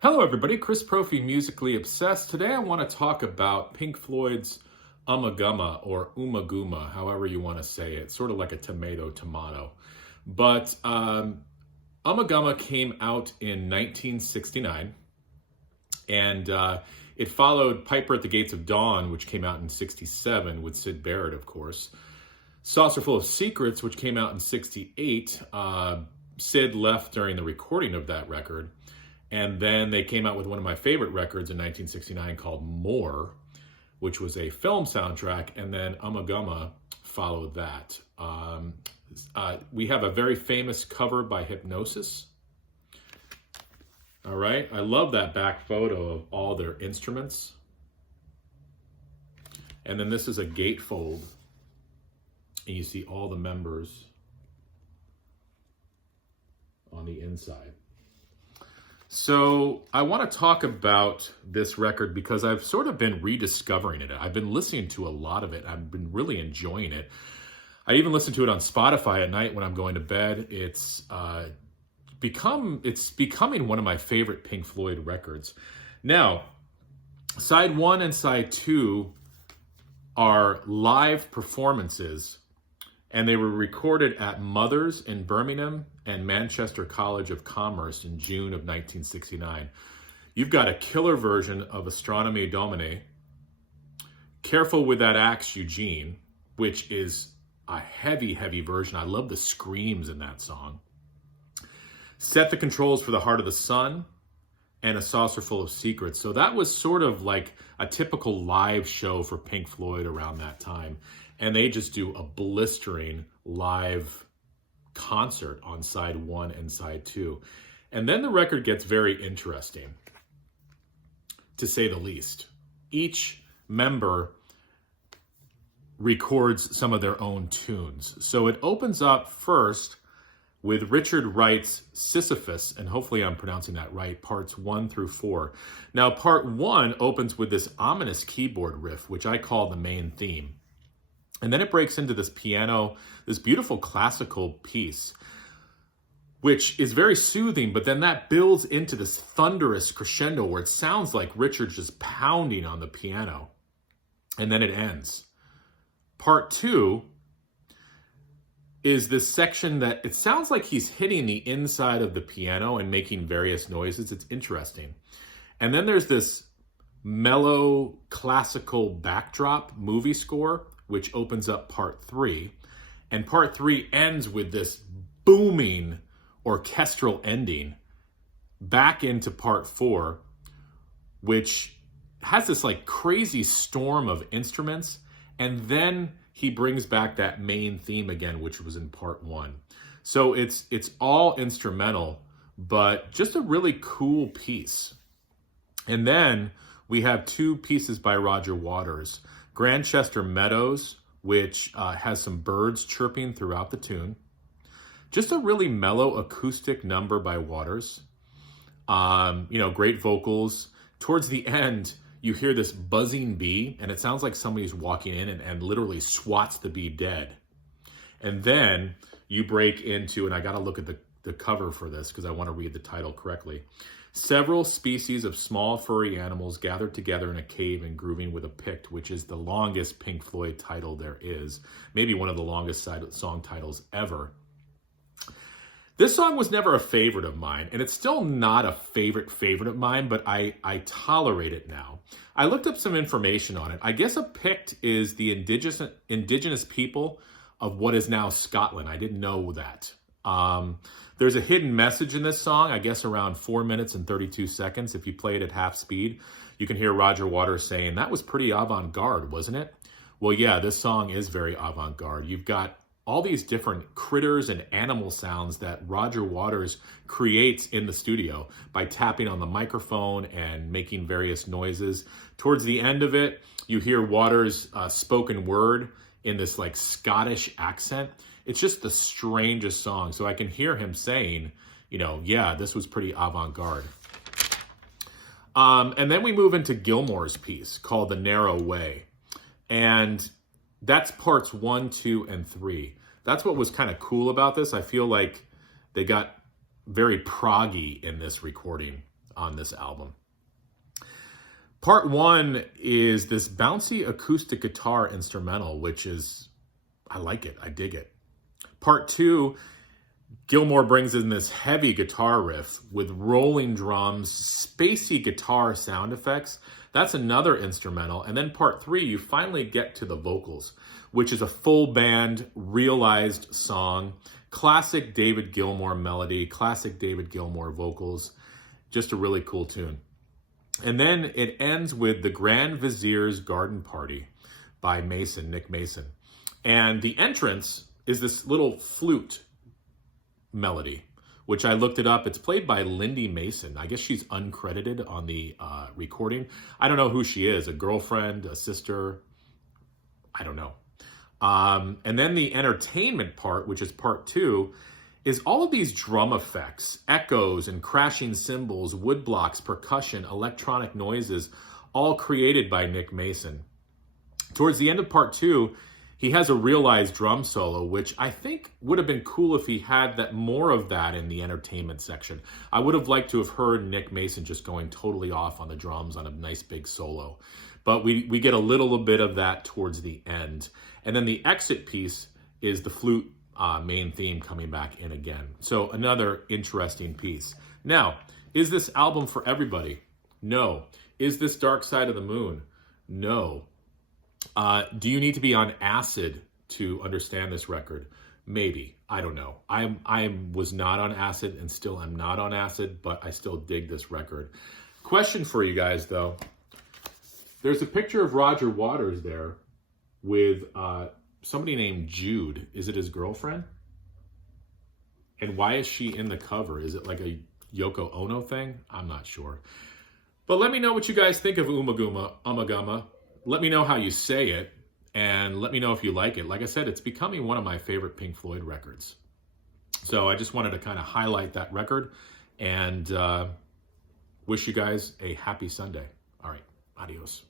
Hello everybody, Chris Profi, Musically Obsessed. Today I want to talk about Pink Floyd's Ummagumma or Ummagumma, however you want to say it, sort of like a tomato. But Amagama came out in 1969 and it followed Piper at the Gates of Dawn, which came out in 67 with Syd Barrett, of course. Saucerful of Secrets, which came out in 68. Syd left during the recording of that record. And then they came out with one of my favorite records in 1969 called More, which was a film soundtrack. And then Ummagumma followed that. We have a very famous cover by Hypnosis. All right. I love that back photo of all their instruments. And then this is a gatefold. And you see all the members on the inside. So I want to talk about this record because I've sort of been rediscovering it. I've been listening to a lot of it. I've been really enjoying it. I even listen to it on Spotify at night when I'm going to bed. It's becoming one of my favorite Pink Floyd records. Now, side 1 and side 2 are live performances, and they were recorded at Mothers in Birmingham and Manchester College of Commerce in June of 1969. You've got a killer version of Astronomy Domine, Careful with That Axe, Eugene, which is a heavy, heavy version. I love the screams in that song. Set the Controls for the Heart of the Sun, and A Saucerful of Secrets. So that was sort of like a typical live show for Pink Floyd around that time. And they just do a blistering live concert on side 1 and side 2. And then the record gets very interesting, to say the least. Each member records some of their own tunes. So it opens up first with Richard Wright's Sisyphus, and hopefully I'm pronouncing that right, parts 1 through 4. Now, part 1 opens with this ominous keyboard riff, which I call the main theme. And then it breaks into this piano, this beautiful classical piece, which is very soothing, but then that builds into this thunderous crescendo where it sounds like Richard's just pounding on the piano. And then it ends. Part 2 is this section that it sounds like he's hitting the inside of the piano and making various noises. It's interesting. And then there's this mellow classical backdrop movie score, which opens up part 3. And part 3 ends with this booming orchestral ending back into part 4, which has this like crazy storm of instruments. And then he brings back that main theme again, which was in part 1. So it's all instrumental, but just a really cool piece. And then we have 2 pieces by Roger Waters. Grantchester Meadows, which has some birds chirping throughout the tune. Just a really mellow acoustic number by Waters. Great vocals. Towards the end, you hear this buzzing bee, and it sounds like somebody's walking in and literally swats the bee dead. And then you break into, and I got to look at the cover for this because I want to read the title correctly. Several species of small furry animals gathered together in a cave and grooving with a pict, which is the longest Pink Floyd title there is. Maybe one of the longest song titles ever. This song was never a favorite of mine, and it's still not a favorite of mine, but I tolerate it now. I looked up some information on it. I guess a Pict is the indigenous people of what is now Scotland. I didn't know that. There's a hidden message in this song, I guess around 4 minutes and 32 seconds. If you play it at half speed, you can hear Roger Waters saying, that was pretty avant-garde, wasn't it? Well, yeah, this song is very avant-garde. You've got all these different critters and animal sounds that Roger Waters creates in the studio by tapping on the microphone and making various noises. Towards the end of it, you hear Waters' spoken word in this like Scottish accent. It's just the strangest song. So I can hear him saying, yeah, this was pretty avant-garde. And then we move into Gilmour's piece called The Narrow Way. And that's parts 1, 2, and 3. That's what was kind of cool about this. I feel like they got very proggy in this recording. on this album. Part 1 is this bouncy acoustic guitar instrumental, which is, I like it, I dig it. Part 2, Gilmour brings in this heavy guitar riff with rolling drums, spacey guitar sound effects. That's another instrumental. And then part 3, you finally get to the vocals, which is a full band, realized song, classic David Gilmour melody, classic David Gilmour vocals, just a really cool tune. And then it ends with The Grand Vizier's Garden Party by Nick Mason. And the entrance is this little flute melody, which I looked it up. It's played by Lindy Mason. I guess she's uncredited on the recording. I don't know who she is, a girlfriend, a sister, I don't know. And then the entertainment part, which is part 2, is all of these drum effects, echoes and crashing cymbals, wood blocks, percussion, electronic noises, all created by Nick Mason. Towards the end of part 2, he has a realized drum solo, which I think would have been cool if he had that more of that in the entertainment section. I would have liked to have heard Nick Mason just going totally off on the drums on a nice big solo. But we get a little bit of that towards the end. And then the exit piece is the flute main theme coming back in again. So another interesting piece. Now, is this album for everybody? No. Is this Dark Side of the Moon? No. Do you need to be on acid to understand this record? Maybe. I don't know. I was not on acid and still am not on acid, but I still dig this record. Question for you guys, though. There's a picture of Roger Waters there with somebody named Jude. Is it his girlfriend? And why is she in the cover? Is it like a Yoko Ono thing? I'm not sure. But let me know what you guys think of Ummagumma. Let me know how you say it, and let me know if you like it. Like I said, it's becoming one of my favorite Pink Floyd records. So I just wanted to kind of highlight that record and wish you guys a happy Sunday. All right, adios.